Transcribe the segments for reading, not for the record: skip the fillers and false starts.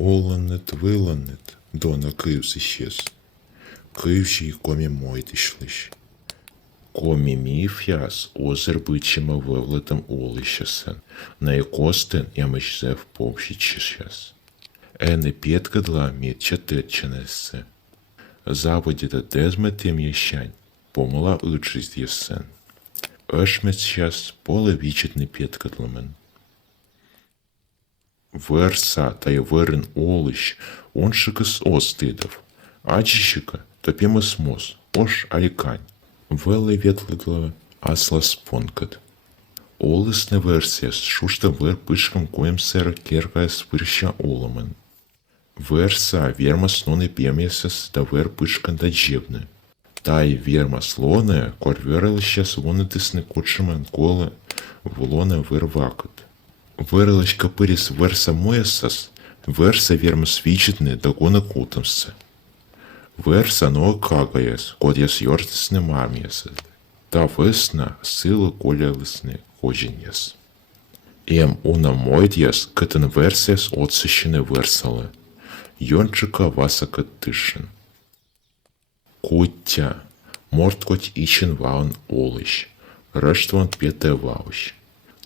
Оланет виланет, дона кивс исчез. Кивші комі мойт ішлиш. Комі міф'яс озер бичима вивлетом олищасен, на якостен ямищзев повщичишяс. Ене п'єткадла мітча тетченессе. Заводі та дезметим єщань, помила ичисть єсен. Ешмець поле вічитний п'єткадламен. Верса та й верен олищ, оншикас остидов, ачищика топимас мос, ош аликань. Веле ветлыдло асла спонкат. Олысны версияс шушта вер пышкам коем сэр керкая спырща оламен. Верса вермас ноны пемесас да вер пышкан да джебны. Тай вермас лоне кор верылыщас вонытысны кучшамен колы влоне вер вакат. Верылыч капырис верса моясас, верса вермас вичитны да гона кутамсы. Верса но кагаяс, код яс йортисны мамиясas. Та весна сила коля лысны коженьяс. Уна мойдяс кытын версияс отсыщыны версалы. Йончика васака тышын. Куття, морт коть ичен ваун олыщ, рыштван пете ваущ.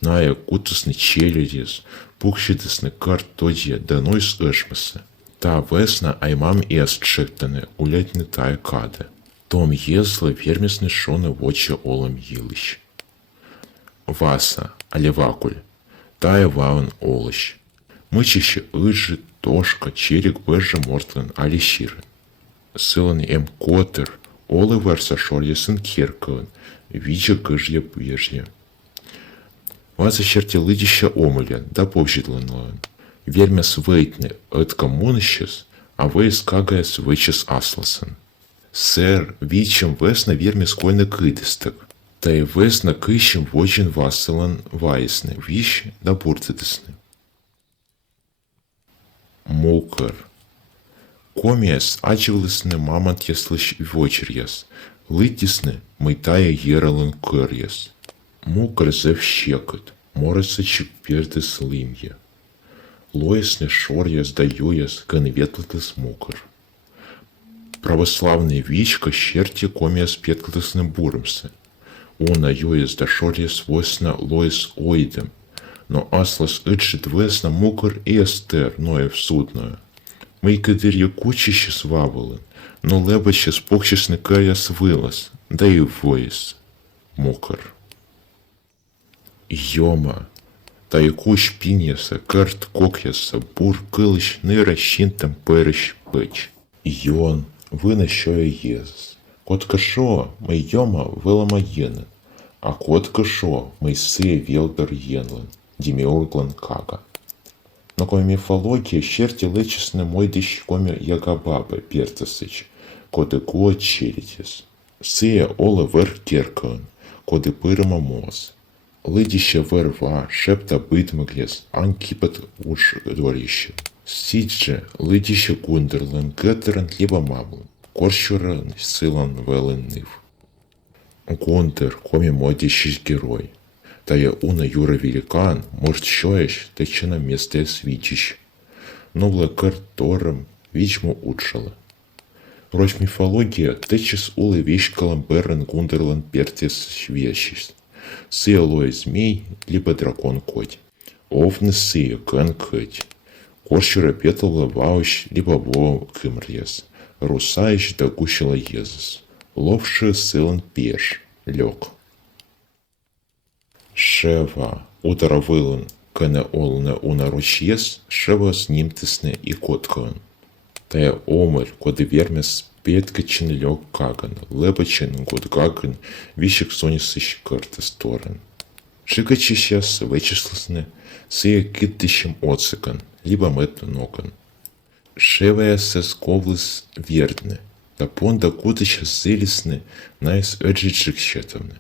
Ная кутысны челядис, пухщитысны карт тодья даной с эшмасы. Та весна аймам эс чектаны улятны тая кады. Том езла вермесны шоны вочи олам йылыщ. Васа, алевакуль, тая ваун олыщ. Мычище ыжи, тошка, черек бэжи мортлын алищиры. Сылын котыр, олы варса шольясын керкалын, вича кыжья пыжья. Васа черти лыдища омылен, да повжидлынлын. Вермяс вейтны, этка мунщес, а вейс кагаяс вейчес асласын. Сэр, вичем весна вермяс койны кыдыстык. Та и весна кыщем вочен васылын вайсны, вищ да буртыдысны. Мукар. Комиас ачывлысны мамонт яслыш вочерьяс, лытисны мытая ералын кырьяс. Мукар зев щекот, морысы чипперды слымья. Лоесны шорьяс да юяс конветлытыс мукар. Православный вичка щерти комиас петлытысны бурымсы. Уна юяс да шорьяс весна лоес ойдем, но аслас ытшит весна мукар эстер ноев судную. Мы кадырья кучище свавылын, но лебаче спокчесны каяс вылаз, да и воис. Мукар. Йома, та и куч пиньяса, карт кокьяса, бур кылыч ныра щинтам перыщ пыч. Йон, вына щоя езас. Котка шо, мы йома вылама енын, а котка шо, мы сыя велдер енлын, демиурглан кага. Но кой мифология щерти лечесны мойдыщ коми ягабабы перцасыч, коды куа черитис. Сыя ола вер керкан, коды пырма моз. Лыдище верва, шепта бытмаглес, анкипат уж дворище. Сидже, лыдище гундерлан, геттеран либо маблан, корщуран силан велен нив. Гундер, коми мойдыщ герой. Тая уна юра великан, может щоящ, течена месте свичищ. Но блакар тором, вичму учала. Рось мифология, течес улы вещь каламберен гундерлан пертис швещис. Сыя лой змей, либо дракон коть. Овны сыя кэн кэть. Корщура петала ваущ, либо во кымрьес. Русаищ да гущила езас. Ловши сылан пеш, лёг. Шева, утро вылын, кэне олны уна ручьес, шева с ним тысны и коткан. Тая омыр, коды вермес петкачин лёг каган, лебачин год гаган, вищик сонисыщ карты сторон. Шикачи сейчас вычислосны, сыя киттыщем оцикан, либо мэтну ноган. Шевая сесковлыс вердны, да понда кутыща зылисны, найс öджичик щетовны.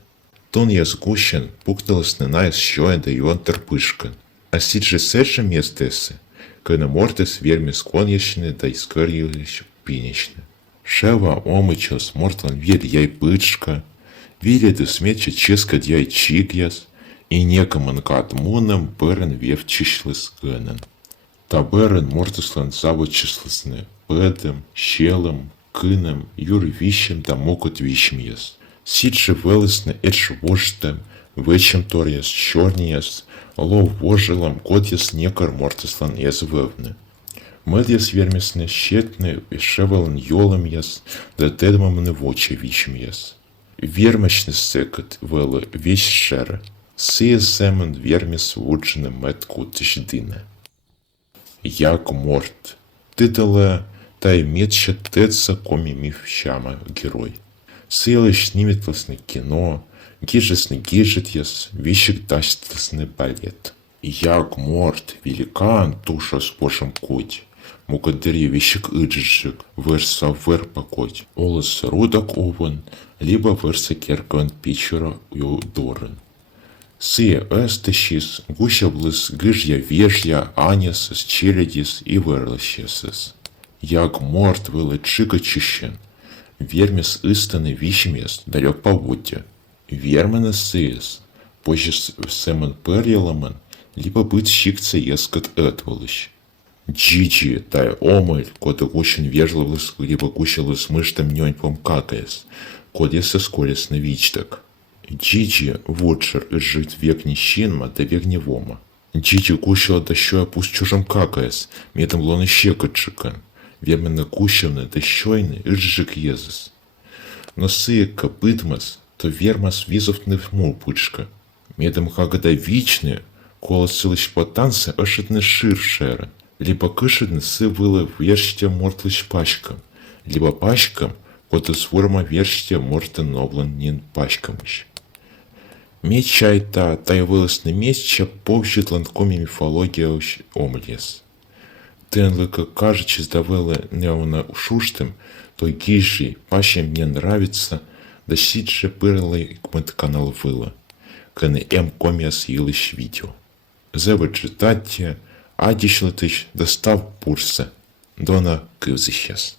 Тон я сгущен, пукталысны найс щоен да юан терпышкан. А сиджи сэджи местесы, кэна мортес вермес коньячны да искарьюлищ пинечны. Шева омычос мортлан вер яй пычка, виреды смеча ческа дяй чигяс, и некоман кат мунам бэрэн вевчишлыс кэнэн. Таберен мортислан заводчисласны, педем, щелем, кинем, юрвищем да мокот вищем ес. Сидже велесне эдж вождем, вечем торьес чорнієс, лов вожилам годєс некар мортислан ес вевне. Мед'єс вермісне щетне вішевелен йолем єс, да тедмам не воче вічем єс. Вермечне секет веле вісь шере, сиє семен верміс вуджене метку тиждине. Як морт, титуле та й метче теца комі міфщама герой. Силиш снимет кино, гижесный гижет ес, вищик дастасный балет. Як морт, великан туша с пошем коть. Мукадырье вещик ыджижик, верса вер покоть. Олес рудок овен, либо верса керкан пичера юдорен. Сие эстещис, гуща блыз гыжья вежья, анесес, челядис и верлащесес. Як морт вылы чика чищен. Вермес истаны вищемес далек поводья. Вермена сиес, позже семен перьяламен, либо быть щикца ескат этволыщ. Джичи, тай омыль, кода гущен вежливлыс, либо гущелыс мыштым нёньпом какаес, кодеса скорес на вичтак. Джичи вотшер жит век нищинма да век невома. Джичи гущела дощоя пусть чужим какаес, метом лоны щекотчикан. Вермена кущевны да щойны жжик езыс. Но сые копытмас, то вермас визов не вмупучка. Медом хагада вичны, кола сылыш потансы ошитны ширшера. Либо кышидны сы вылы верштя мортлыш пачкам, либо пачкам, кота сворма верштя морта ноблан нин пачкамыш. Меч чайта, тай вылысны мечча повщит ланкоми мифология омлес. Тенлыка кажется сдавала неона шуштым, то гижи пащем мне нравится, да сидже пырлы кмет канал выла. Кене комиас елыш видео. Зева читатья, адишлатыч достав пурса. Дона кывзыхес.